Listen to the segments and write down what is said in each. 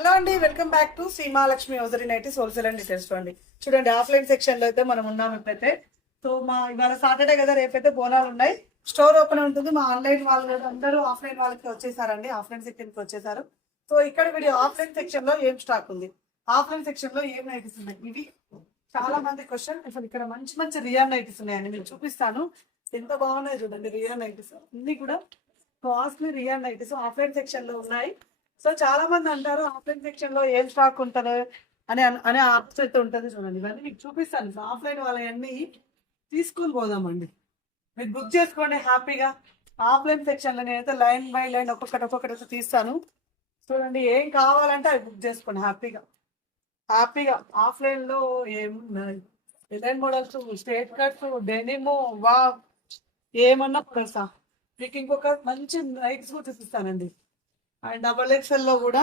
Hello అండి welcome back to Seemalakshmi hosiery nighties wholesale and details అండి చూడండి offline సెక్షన్లో అయితే మనం ఉన్నాం ఇప్పుడైతే. సో మా ఇవాళ సాటర్డే కదా రేపైతే బోనాలు ఉన్నాయి. స్టోర్ ఓపెన్ ఉంటుంది మా ఆన్లైన్ వాళ్ళు అందరూ ఆఫ్లైన్ వాళ్ళకి వచ్చేసారండి ఆఫ్లైన్ సెక్షన్కి వచ్చేసారు. సో ఇక్కడ వీడియో ఆఫ్లైన్ సెక్షన్లో ఏం స్టాక్ ఉంది? ఆఫ్లైన్ సెక్షన్లో ఏం నైటీస్ ఉన్నాయి? ఇవి చాలా మంది క్వశ్చన్. అసలు ఇక్కడ మంచి మంచి రియల్ నైటీస్ ఉన్నాయండి నేను చూపిస్తాను. ఎంత బాగున్నాయి చూడండి రియల్ నైటీస్. అన్ని కూడా కాస్ట్లీ రియల్ నైటీస్ ఆఫ్లైన్ సెక్షన్లో ఉన్నాయి. సో చాలా మంది అంటారు ఆఫ్లైన్ సెక్షన్లో ఏం స్టాక్ ఉంటుందో అని అనే ఆసక్తి ఉంటుంది చూడండి. ఇవన్నీ మీకు చూపిస్తాను. ఆఫ్లైన్ వాళ్ళవన్నీ తీసుకొని పోదామండి. మీరు బుక్ చేసుకోండి హ్యాపీగా. ఆఫ్లైన్ సెక్షన్లో నేనైతే లైన్ బై లైన్ ఒక్కొక్కటి ఒక్కొక్కటి అయితే తీస్తాను. చూడండి ఏం కావాలంటే అవి బుక్ చేసుకోండి హ్యాపీగా. హ్యాపీగా. ఆఫ్లైన్లో ఏమున్నాయి design models straight cuts denim వా ఏమన్నా తెలుసా? మీకు ఇంకొక మంచి నైట్స్ కూడా చూపిస్తానండి. అండ్ డబల్ ఎక్స్ఎల్లో కూడా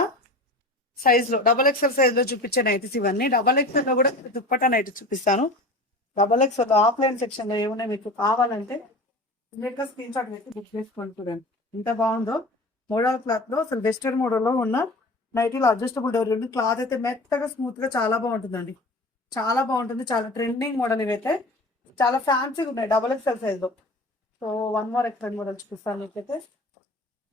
సైజ్లో డబల్ ఎక్స్ఎల్ సైజ్లో చూపించే నైటీస్ ఇవన్నీ. డబల్ ఎక్స్ఎల్లో కూడా దుప్పటా నైట్ చూపిస్తాను. డబల్ ఎక్స్ఎల్ ఆఫ్లైన్ సెక్షన్లో ఏమున్నాయి మీకు కావాలంటే మీకు స్క్రీన్ షాట్ పెట్టి బుక్ చేసుకోండి చూడండి ఎంత బాగుందో? మోడల్ క్లాత్లో అసలు వెస్టర్న్ మోడల్లో ఉన్న నైటీలో అడ్జస్టబుల్ డోర్ ఉంది క్లాత్ అయితే మెత్తగా స్మూత్గా చాలా బాగుంటుందండి. చాలా బాగుంటుంది చాలా ట్రెండింగ్ మోడల్ ఇవైతే. చాలా ఫ్యాన్సీగా ఉన్నాయి డబల్ ఎక్స్ఎల్ సైజ్లో. So one more XL model చూపిస్తాను మీకైతే.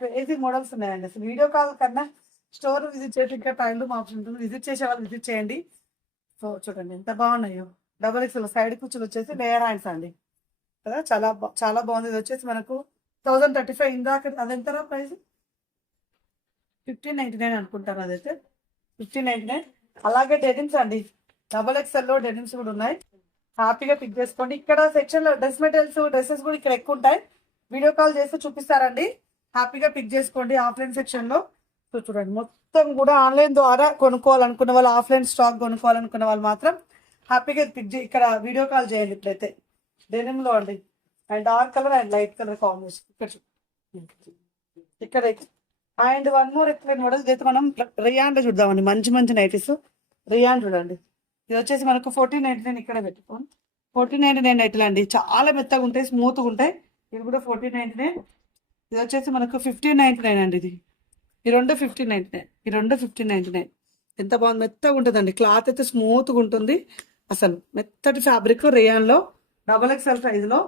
క్రేజీ మోడల్స్ ఉన్నాయండి. అసలు వీడియో కాల్ కన్నా స్టోర్ విజిట్ చేసి ఇంకా టైం ఆప్షన్ ఉంటుంది. విజిట్ చేసే వాళ్ళు విజిట్ చేయండి. సో చూడండి ఎంత బాగున్నాయో. డబల్ ఎక్స్ఎల్ సైడ్ కూర్చొని వచ్చేసి లేయర్ హ్యాండ్స్ అండి. కదా చాలా బా- చాలా బాగుంది. ఇది వచ్చేసి మనకు థౌజండ్ థర్టీ ఫైవ్ ఇందాక అదెంతరా ప్రైస్ ఫిఫ్టీన్ నైన్టీ నైన్ అనుకుంటాను అదైతే. ఫిఫ్టీన్ నైన్టీ నైన్ అలాగే డెనిమ్స్ అండి. డబల్ ఎక్స్ఎల్లో డెనిమ్స్ కూడా ఉన్నాయి. హ్యాపీగా పిక్ చేసుకోండి. ఇక్కడ సెక్షన్లో డ్రెస్ మెటీరియల్స్ డ్రెస్సెస్ కూడా ఇక్కడ ఎక్కువ ఉంటాయి. వీడియో కాల్ చేస్తే చూపిస్తారండి. హ్యాపీగా పిక్ చేసుకోండి ఆఫ్లైన్ సెక్షన్లో. సో చూడండి మొత్తం కూడా ఆన్లైన్ ద్వారా కొనుక్కోవాలనుకున్న వాళ్ళు ఆఫ్లైన్ స్టాక్ కొనుక్కోవాలనుకున్న వాళ్ళు మాత్రం హ్యాపీగా పిక్ చే ఇక్కడ వీడియో కాల్ చేయండి ఇట్లయితే. డెనిమ్లో అండి. And dark colour and light colour combination. ఇక్కడ ఇక్కడ and one more explain model. అయితే మనం రియాన్లో చూద్దామండి. మంచి మంచి నైటీస్. రియాన్ చూడండి. ఇది వచ్చేసి మనకు ఫోర్టీన్ నైన్టీ నైన్ ఇక్కడ పెట్టుకోండి. ఫోర్టీన్ నైన్టీ నైన్ నైట్లు అండి. చాలా మెత్తగా ఉంటాయి స్మూత్గా ఉంటాయి. ఇది కూడా ఫోర్టీన్ నైన్టీ నైన్. ఇది వచ్చేసి మనకు ఫిఫ్టీన్ నైన్టీ నైన్ అండి ఇది. ఈ రెండు ఫిఫ్టీన్ నైన్టీ నైన్ ఈ రెండు ఫిఫ్టీన్ నైన్టీ నైన్ ఎంత బాగుంది మెత్తగా ఉంటుందండి. క్లాత్ అయితే స్మూత్గా ఉంటుంది. అసలు మెత్తటి ఫ్యాబ్రిక్ రేయాన్లో డబల్ ఎక్స్ఎల్ సైజులో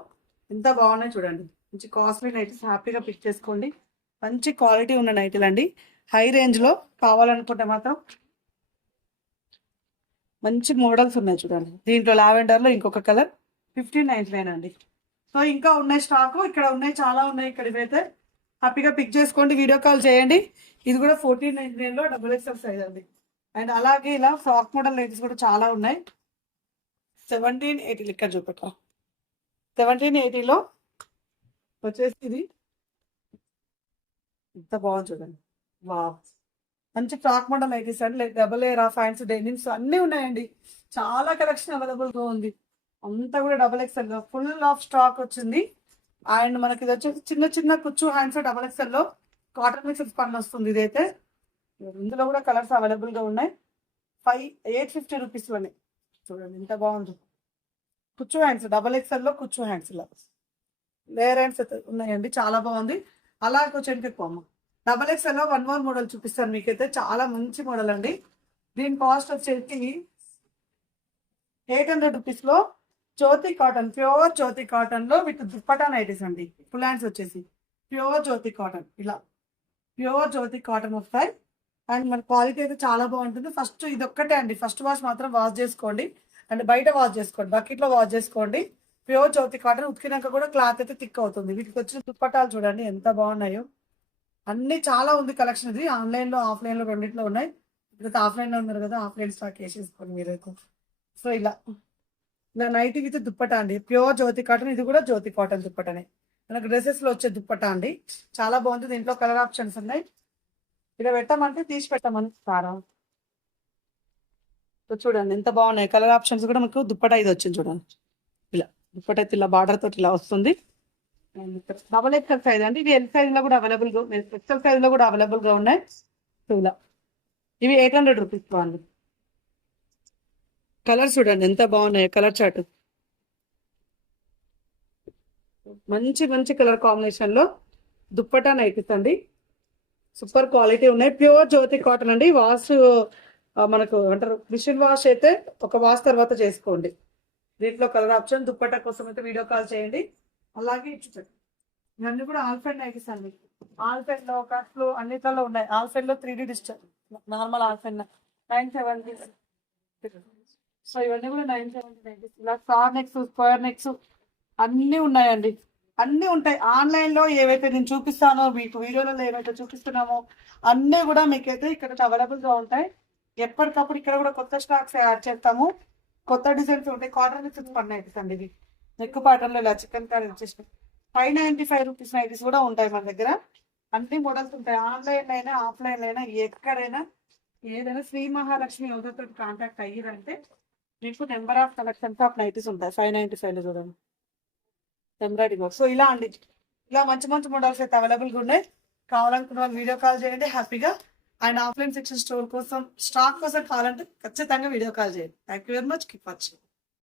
ఎంత బాగున్నాయి చూడండి. మంచి కాస్ట్లీ నైటీస్ హ్యాపీగా పిక్ చేసుకోండి. మంచి క్వాలిటీ ఉన్న నైటీలు అండి హై రేంజ్లో కావాలనుకుంటే మాత్రం మంచి మోడల్స్ ఉన్నాయి చూడండి. దీంట్లో లావెండర్లో ఇంకొక కలర్ ఫిఫ్టీన్ నైన్టీ నైన్ అండి. సో ఇంకా ఉన్నాయి స్టాక్ ఇక్కడ ఉన్నాయి చాలా ఉన్నాయి ఇక్కడ ఇవైతే హ్యాపీగా పిక్ చేసుకోండి వీడియో కాల్ చేయండి. ఇది కూడా ఫోర్టీన్ నైన్టీ నైన్లో డబుల్ ఎక్స్ఎల్ సైజ్ అండి. అండ్ అలాగే ఇలా ఫ్రాక్ మోడల్ నైటీస్ కూడా చాలా ఉన్నాయి. సెవెంటీన్ ఎయిటీ ఇక్కడ చూపెట్టా సెవెంటీన్ ఎయిటీలో వచ్చేసి ఇది. ఎంత బాగుంది చూడండి. వా మంచి ఫ్రాక్ మోడల్ నైటీస్ అండి. డబుల్ ఎయిర్ ఫ్యాన్స్ డెనిమ్స్ అన్నీ ఉన్నాయండి. చాలా కలెక్షన్ అవైలబుల్గా ఉంది. అంతా కూడా double XL full of stock వచ్చింది. అండ్ మనకి ఇది వచ్చేసి చిన్న చిన్న కుచ్చు హ్యాండ్స్ డబల్ ఎక్స్ఎల్లో కాటన్ మిక్స్ పన్ను వస్తుంది ఇదైతే. ఇందులో కూడా కలర్స్ అవైలబుల్గా ఉన్నాయి. ఫైవ్ ఎయిట్ ఫిఫ్టీ రూపీస్లోనే. చూడండి ఎంత బాగుంది. కుచ్చు హ్యాండ్స్ డబల్ ఎక్స్ఎల్లో కుచ్చు హ్యాండ్స్ ఇలా లేయర్ హ్యాండ్స్ అయితే ఉన్నాయండి చాలా బాగుంది. అలా కొంచెం ఎక్కువ డబల్ ఎక్స్ఎల్లో వన్ మోర్ మోడల్ చూపిస్తాను మీకైతే. చాలా మంచి మోడల్ అండి. దీని కాస్ట్ వచ్చేసి ఎయిట్ హండ్రెడ్ రూపీస్లో జ్యోతి కాటన్ ప్యూర్ జ్యోతి కాటన్లో విత్ దుప్పటా నైటీస్ అండి. ఫుల్ హ్యాండ్స్ వచ్చేసి. ప్యూర్ జ్యోతి కాటన్ ఇలా. ప్యూర్ జ్యోతి కాటన్ వస్తాయి. అండ్ మన క్వాలిటీ అయితే చాలా బాగుంటుంది. ఫస్ట్ ఇది ఒక్కటే అండి. ఫస్ట్ వాష్ మాత్రం వాష్ చేసుకోండి. అండ్ బయట వాష్ చేసుకోండి. బకెట్లో వాష్ చేసుకోండి. ప్యూర్ జ్యోతి కాటన్ ఉతికినాక కూడా క్లాత్ అయితే థిక్ అవుతుంది. వీటికి వచ్చిన దుప్పటాలు చూడండి ఎంత బాగున్నాయో. అన్ని చాలా ఉంది కలెక్షన్ ఇది. ఆన్లైన్లో ఆఫ్లైన్లో రెండింటిలో ఉన్నాయి. ఇప్పుడు ఆఫ్లైన్లో ఉన్నారు కదా ఆఫ్లైన్ స్టాక్ వేసేసుకోండి మీరైతే. సో ఇలా. ఇలా నైట్ విత్ దుప్పట అండి. ప్యూర్ జ్యోతి కాటన్ ఇది కూడా జ్యోతి కాటన్ దుప్పటనే. మనకు డ్రెస్సెస్లో వచ్చే దుప్పటా అండి. చాలా బాగుంది. దీంట్లో కలర్ ఆప్షన్స్ ఉన్నాయి. ఇలా పెట్టమంటే తీసి పెట్టమని సారా. చూడండి ఎంత బాగున్నాయి. కలర్ ఆప్షన్స్ కూడా మనకు దుప్పట ఇది వచ్చింది చూడండి. ఇలా దుప్పట అయితే ఇలా బార్డర్ తోటి ఇలా వస్తుంది. డబల్ ఎక్సెల్ సైజ్ అండి. ఇది ఎల్ సైజ్లో కూడా అవైలబుల్గా ఎక్సెల్ సైజ్లో కూడా అవైలబుల్గా ఉన్నాయి. ఇలా. ఇవి ఎయిట్ హండ్రెడ్ రూపీస్ బాగుంది కలర్ చూడండి ఎంత బాగున్నాయి కలర్ చార్ట్. మంచి మంచి కలర్ కాంబినేషన్లో దుప్పటా నైటీస్ అండి సూపర్ క్వాలిటీ ఉన్నాయి. ప్యూర్ జ్యోతి కాటన్ అండి. వాష్ మనకు అంటారు మిషన్ వాష్ అయితే ఒక వాష్ తర్వాత చేసుకోండి. దీంట్లో కలర్ ఆప్షన్ దుప్పటా కోసం అయితే వీడియో కాల్ చేయండి. అలాగే ఇచ్చారు ఇవన్నీ కూడా ఆల్ఫెండ్ నైటీస్ అండి ఆల్ఫెడ్లో కట్లు అన్నిట్లలో ఉన్నాయి. ఆల్ఫెండ్లో త్రీ డి డిస్టర్ నార్మల్ ఆల్ఫెండ్ నైన్ సెవెన్ సో ఇవన్నీ కూడా నైన్ సెవెంటీ ఇలా స్టార్ నెక్స్ స్క్వేర్ నెక్స్ అన్నీ ఉన్నాయండి. అన్నీ ఉంటాయి. ఆన్లైన్లో ఏవైతే నేను చూపిస్తానో మీకు వీడియోలలో ఏవైతే చూపిస్తున్నామో అన్నీ కూడా మీకైతే ఇక్కడ అవైలబుల్గా ఉంటాయి. ఎప్పటికప్పుడు ఇక్కడ కూడా కొత్త స్టాక్స్ యాడ్ చేస్తాము. కొత్త డిజైన్స్ ఉంటాయి. కాటన్ మిక్స్ పని నైటీస్ అండి ఇవి. నెక్ పాటర్న్ ఇలా చికెన్ కర్రీ వచ్చేసి five ninety five rupees nighties కూడా ఉంటాయి మన దగ్గర. అన్ని మోడల్స్ ఉంటాయి. ఆన్లైన్ అయినా ఆఫ్లైన్ అయినా ఎక్కడైనా ఏదైనా శ్రీ మహాలక్ష్మి ఎవరితో కాంటాక్ట్ అయ్యారంటే మీకు number of collections of nighties ఉంటాయి. ఫైవ్ నైన్టీ ఫైవ్ చూడండి. ఎంబ్రాయిడరీ వర్క్ సో ఇలా అండి. ఇలా మంచి మంచి మోడల్స్ అయితే అవైలబుల్గా ఉన్నాయి. కావాలనుకున్న వాళ్ళు వీడియో కాల్ చేయండి. హ్యాపీగా అండ్ ఆఫ్లైన్ సెక్షన్ స్టోర్ కోసం స్టాక్ కోసం కావాలంటే ఖచ్చితంగా వీడియో కాల్ చేయండి. Thank you very much keep వచ్చింది